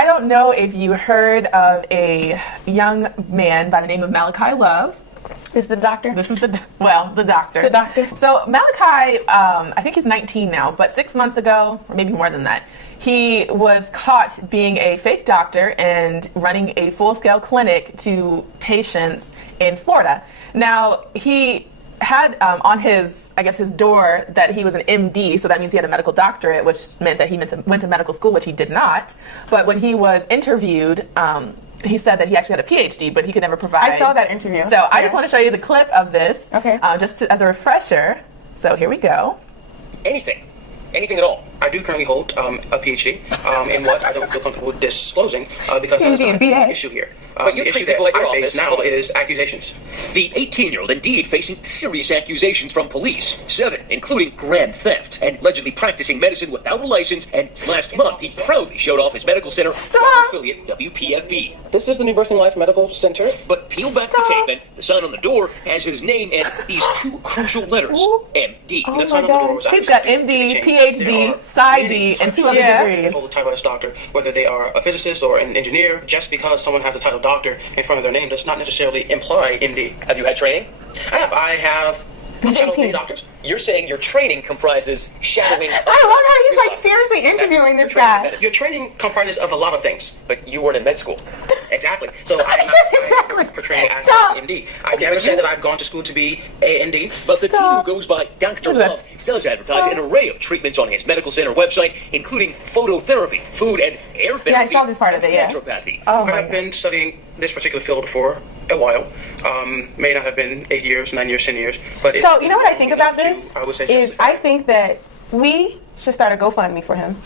I don't know if you heard of a young man by the name of Malachi Love. This is the doctor? This is the doctor. The doctor. So Malachi, I think he's 19 now, but 6 months ago, or maybe more than that, he was caught being a fake doctor and running a full-scale clinic to patients in Florida. Now, he had on his door that he was an MD, so that means he had a medical doctorate, which meant that he went to medical school, which he did not. But when he was interviewed, he said that he actually had a PhD, but he could never provide. I saw that interview. So I just want to show you the clip of this, okay, as a refresher. So here we go. Anything at all. I do currently hold a PhD in what I don't feel comfortable disclosing because that's not the issue here. But you treat people at your office now is accusations. The 18-year-old indeed facing serious accusations from police. 7, including grand theft and allegedly practicing medicine without a license. And last month, he proudly showed off his medical center affiliate WPFB. This is the New Birth and Life Medical Center. But peel back the tape, and the sign on the door has his name and these 2 crucial letters: MD. Oh, the sign on the door was he's got MD, PhD, PsyD, and 2 other degrees. Hold the title as doctor, whether they are a physicist or an engineer. Just because someone has the title doctor in front of their name does not necessarily imply MD. Have you had training? I have shadowed many doctors. You're saying your training comprises shadowing. I love how he's like seriously interviewing this guy. Your training comprises of a lot of things. But you weren't in med school. Exactly. So I'm not portraying as MD. I never said that I've gone to school to be a MD. But the team who goes by Dr. Love does advertise an array of treatments on his medical center website, including phototherapy, food and air therapy, I saw this part of it, naturopathy. I've been studying this particular field for a while. May not have been 8 years, 9 years, 10 years. But so you know what I think about this? I think that we should start a GoFundMe for him.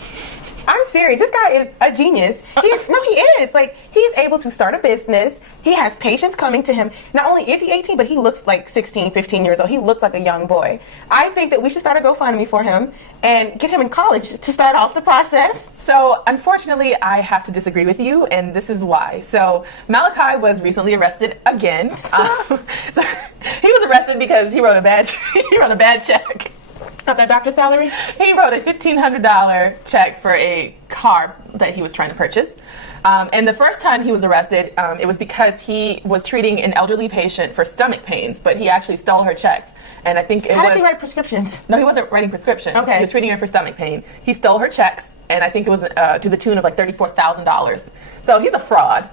I'm serious. This guy is a genius. He is. Like, he's able to start a business. He has patients coming to him. Not only is he 18, but he looks like 16, 15 years old. He looks like a young boy. I think that we should start a GoFundMe for him and get him in college to start off the process. So, unfortunately, I have to disagree with you, and this is why. So, Malachi was recently arrested again. So he was arrested because he wrote a bad check. Of that doctor's salary? He wrote a $1,500 check for a car that he was trying to purchase. And the first time he was arrested, it was because he was treating an elderly patient for stomach pains, but he actually stole her checks. And I think How does he write prescriptions? No, he wasn't writing prescriptions. Okay. He was treating her for stomach pain. He stole her checks, and I think it was to the tune of like $34,000. So he's a fraud.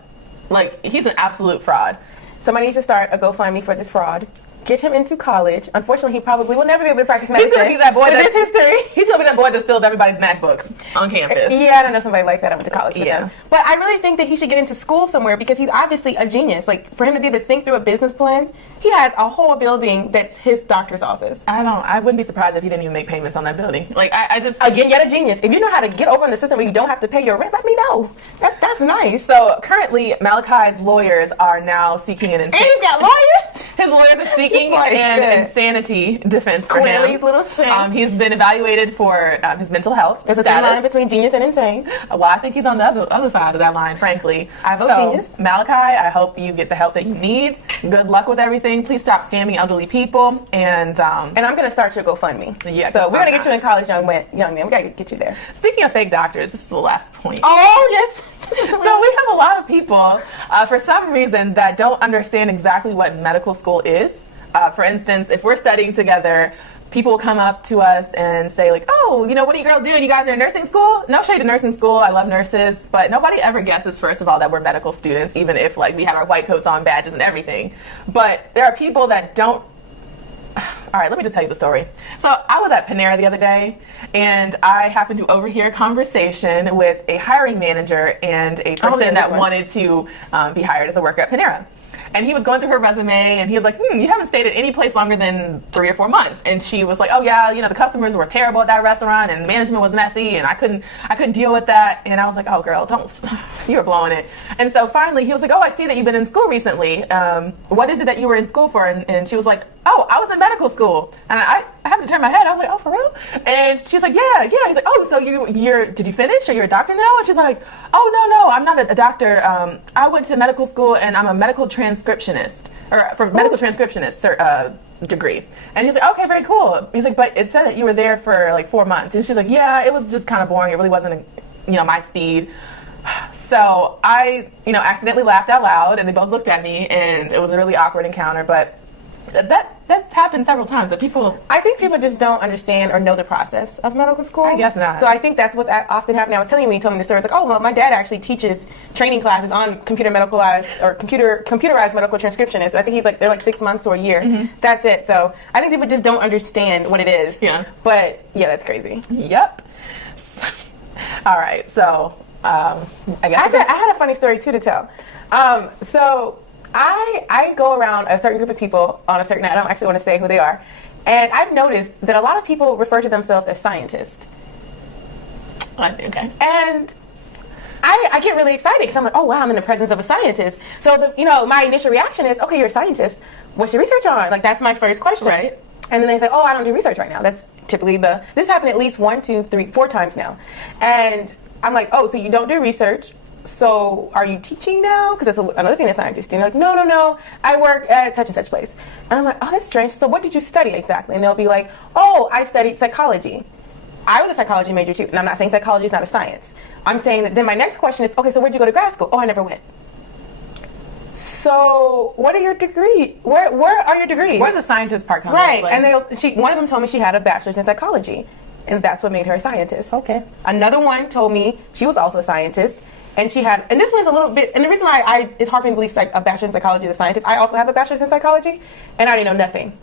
Like, he's an absolute fraud. Somebody needs to start a GoFundMe for this fraud. Get him into college. Unfortunately, he probably will never be able to practice medicine. He's going to be that boy that's history. He's going to be that boy that steals everybody's MacBooks on campus. Yeah, I don't know somebody like that. I went to college with him. But I really think that he should get into school somewhere because he's obviously a genius. Like, for him to be able to think through a business plan, he has a whole building that's his doctor's office. I wouldn't be surprised if he didn't even make payments on that building. Like, I just... Again, yet a genius. If you know how to get over in the system where you don't have to pay your rent, let me know. That's nice. So, currently, Malachi's lawyers are now seeking an... And he's got lawyers? His lawyers are seeking an insanity defense for him. Little thing. He's been evaluated for his mental health There's status. a thin line between genius and insane. Well, I think he's on the other side of that line, frankly. I vote genius. Malachi, I hope you get the help that you need. Good luck with everything. Please stop scamming elderly people. And I'm going to start your GoFundMe. Yeah. So we're going to get you in college, young man. We got to get you there. Speaking of fake doctors, this is the last point. Oh, yes. So we have a lot of people, for some reason, that don't understand exactly what medical school is. For instance, if we're studying together, people will come up to us and say, like, oh, what are you girls doing? You guys are in nursing school? No shade to nursing school. I love nurses. But nobody ever guesses, first of all, that we're medical students, even if, like, we have our white coats on, badges and everything. But there are people that don't. All right, let me just tell you the story. So I was at Panera the other day, and I happened to overhear a conversation with a hiring manager and a person that wanted to be hired as a worker at Panera. And he was going through her resume, and he was like, you haven't stayed at any place longer than 3 or 4 months. And she was like, oh yeah, the customers were terrible at that restaurant, and management was messy, and I couldn't deal with that. And I was like, oh girl, you were blowing it. And so finally he was like, oh, I see that you've been in school recently. What is it that you were in school for? And she was like, oh, I was in medical school. And I happened to turn my head. I was like, oh, for real? And she's like, yeah. He's like, oh, so did you finish? Are you a doctor now? And she's like, oh, no, I'm not a doctor. I went to medical school, and I'm a medical transcriptionist, or for medical transcriptionist degree. And he's like, okay, very cool. He's like, but it said that you were there for like 4 months. And she's like, yeah, it was just kind of boring. It really wasn't, my speed. So I, accidentally laughed out loud, and they both looked at me, and it was a really awkward encounter. But that's happened several times. That people, I think people just don't understand or know the process of medical school. I guess not. So I think that's what's often happening. I was telling you when you told me the story. It's like, oh, well, my dad actually teaches training classes on computerized medical transcriptionist. I think they're like 6 months or a year. That's it. So I think people just don't understand what it is. Yeah. But yeah, that's crazy. Yep. All right. So I guess I had a funny story too to tell. So I go around a certain group of people on a certain night. I don't actually want to say who they are. And I've noticed that a lot of people refer to themselves as scientists. Okay. And I get really excited because I'm like, oh, wow, I'm in the presence of a scientist. So, my initial reaction is, okay, you're a scientist. What's your research on? Like, that's my first question. Right. And then they say, oh, I don't do research right now. That's typically this happened at least 1, 2, 3, 4 times now. And I'm like, oh, so you don't do research. So are you teaching now? Because that's another thing that scientists do. And they're like, no, I work at such and such place. And I'm like, oh, that's strange. So what did you study exactly? And they'll be like, oh, I studied psychology. I was a psychology major too. And I'm not saying psychology is not a science. I'm saying that then my next question is, okay, so where'd you go to grad school? Oh, I never went. So what are your degrees? Where are your degrees? Where's the scientist part coming? Right. And one of them told me she had a bachelor's in psychology. And that's what made her a scientist. Okay. Another one told me she was also a scientist. And and this one's a little bit, and the reason why it's hard for me to believe a bachelor's in psychology is a scientist. I also have a bachelor's in psychology, and I didn't know nothing.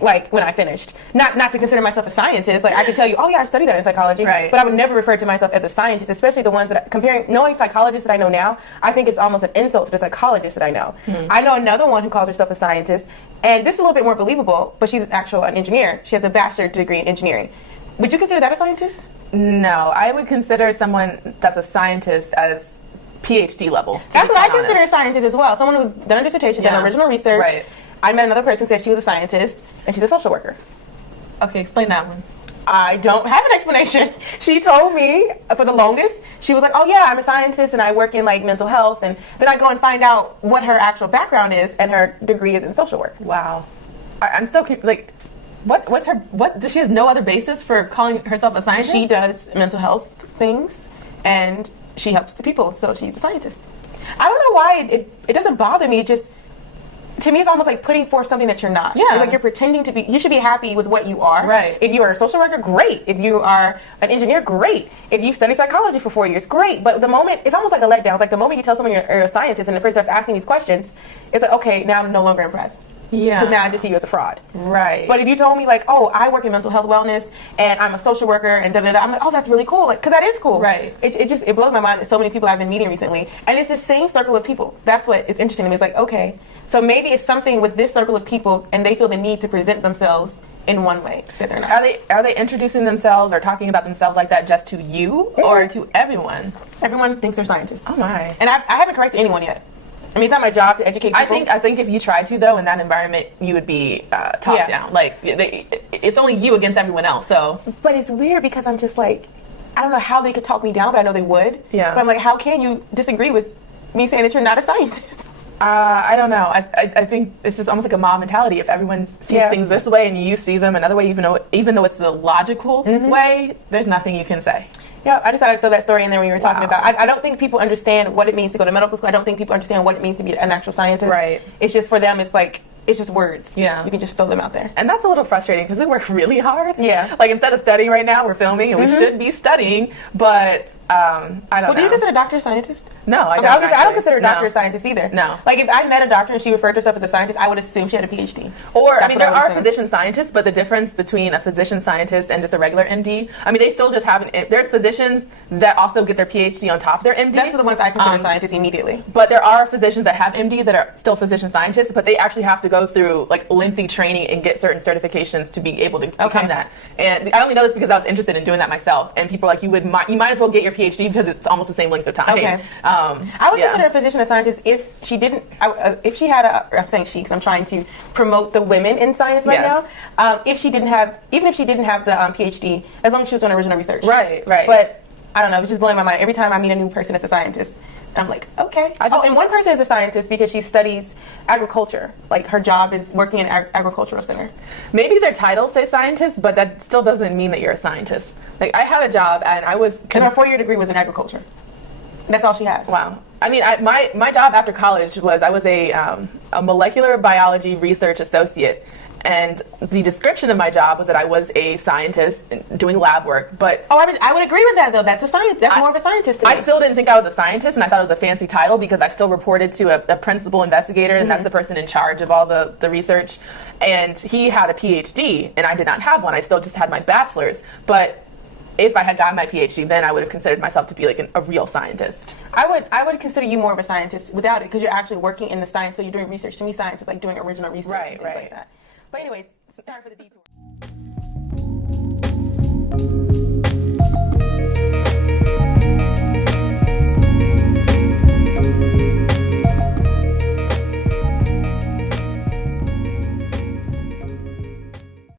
Like when I finished, not to consider myself a scientist. Like I could tell you, oh yeah, I studied that in psychology, right. But I would never refer to myself as a scientist, especially the ones that knowing psychologists that I know now. I think it's almost an insult to the psychologists that I know. I know another one who calls herself a scientist, and this is a little bit more believable, but she's an engineer. She has a bachelor's degree in engineering. Would you consider that a scientist? No, I would consider someone that's a scientist as PhD level. That's what I consider a scientist as well. Someone who's done a dissertation, done original research. Right. I met another person who said she was a scientist, and she's a social worker. Okay, explain that one. I don't have an explanation. She told me for the longest, she was like, oh yeah, I'm a scientist and I work in like mental health, and then I go and find out what her actual background is, and her degree is in social work. Wow. I'm still like, what does she have no other basis for calling herself a scientist? She does mental health things, and she helps the people, so she's a scientist. I don't know why it doesn't bother me. To me, it's almost like putting forth something that you're not. Yeah. It's like you're pretending to be. You should be happy with what you are. Right. If you are a social worker, great. If you are an engineer, great. If you study psychology for 4 years, great. But the moment, it's almost like a letdown. It's like the moment you tell someone you're a scientist and the person starts asking these questions, it's like, okay, now I'm no longer impressed. Yeah. Because now I just see you as a fraud. Right. But if you told me like, oh, I work in mental health wellness and I'm a social worker and da-da-da, I'm like, oh, that's really cool. Like, because that is cool. Right. It blows my mind that so many people I've been meeting recently. And it's the same circle of people. That's what is interesting to me. It's like, okay, so maybe it's something with this circle of people and they feel the need to present themselves in one way that they're not. Are they introducing themselves or talking about themselves like that just to you or to everyone? Everyone thinks they're scientists. Oh my. And I haven't corrected anyone yet. I mean, it's not my job to educate people. I think if you tried to, though, in that environment, you would be top down. Like, it's only you against everyone else, so. But it's weird because I'm just like, I don't know how they could talk me down, but I know they would. Yeah. But I'm like, how can you disagree with me saying that you're not a scientist? I don't know. I think it's just almost like a mob mentality. If everyone sees things this way and you see them another way, even though it's the logical way, there's nothing you can say. Yeah, I just thought I'd throw that story in there when you were talking about. I don't think people understand what it means to go to medical school. I don't think people understand what it means to be an actual scientist. Right. It's just for them. It's like it's just words. Yeah. You can just throw them out there. And that's a little frustrating because we work really hard. Yeah. Like instead of studying right now, we're filming and we should be studying, but I don't know. Well, do you consider a doctor a scientist? No, I don't. I don't consider a doctor a scientist either. No. Like if I met a doctor and she referred to herself as a scientist, I would assume she had a PhD. Or, I mean, there are physician scientists, but the difference between a physician scientist and just a regular MD, I mean, they still just have there's physicians that also get their PhD on top of their MD. That's the ones I consider scientists immediately. But there are physicians that have MDs that are still physician scientists, but they actually have to go through like lengthy training and get certain certifications to be able to become that. And I only know this because I was interested in doing that myself. And people are like, you might as well get your PhD because it's almost the same length of time. Okay. I would consider a physician a scientist if she didn't. If she had I'm saying she because I'm trying to promote the women in science right now. If she didn't have the PhD, as long as she was doing original research. Right. But I don't know. It's just blowing my mind every time I meet a new person that's a scientist. I'm like, okay. And one person is a scientist because she studies agriculture. Like her job is working in an agricultural center. Maybe their titles say scientist, but that still doesn't mean that you're a scientist. Like I had a job and I was... And her 4-year degree was in agriculture. That's all she has. Wow. I mean, my job after college was I was a molecular biology research associate. And the description of my job was that I was a scientist doing lab work, but... Oh, I would agree with that, though. That's a science. That's more of a scientist to me. I still didn't think I was a scientist, and I thought it was a fancy title because I still reported to a principal investigator, and that's the person in charge of all the research. And he had a PhD, and I did not have one. I still just had my bachelor's. But if I had gotten my PhD, then I would have considered myself to be like a real scientist. I would consider you more of a scientist without it, because you're actually working in the science, but you're doing research. To me, science is like doing original research and things like that. But anyways, sorry for the detour.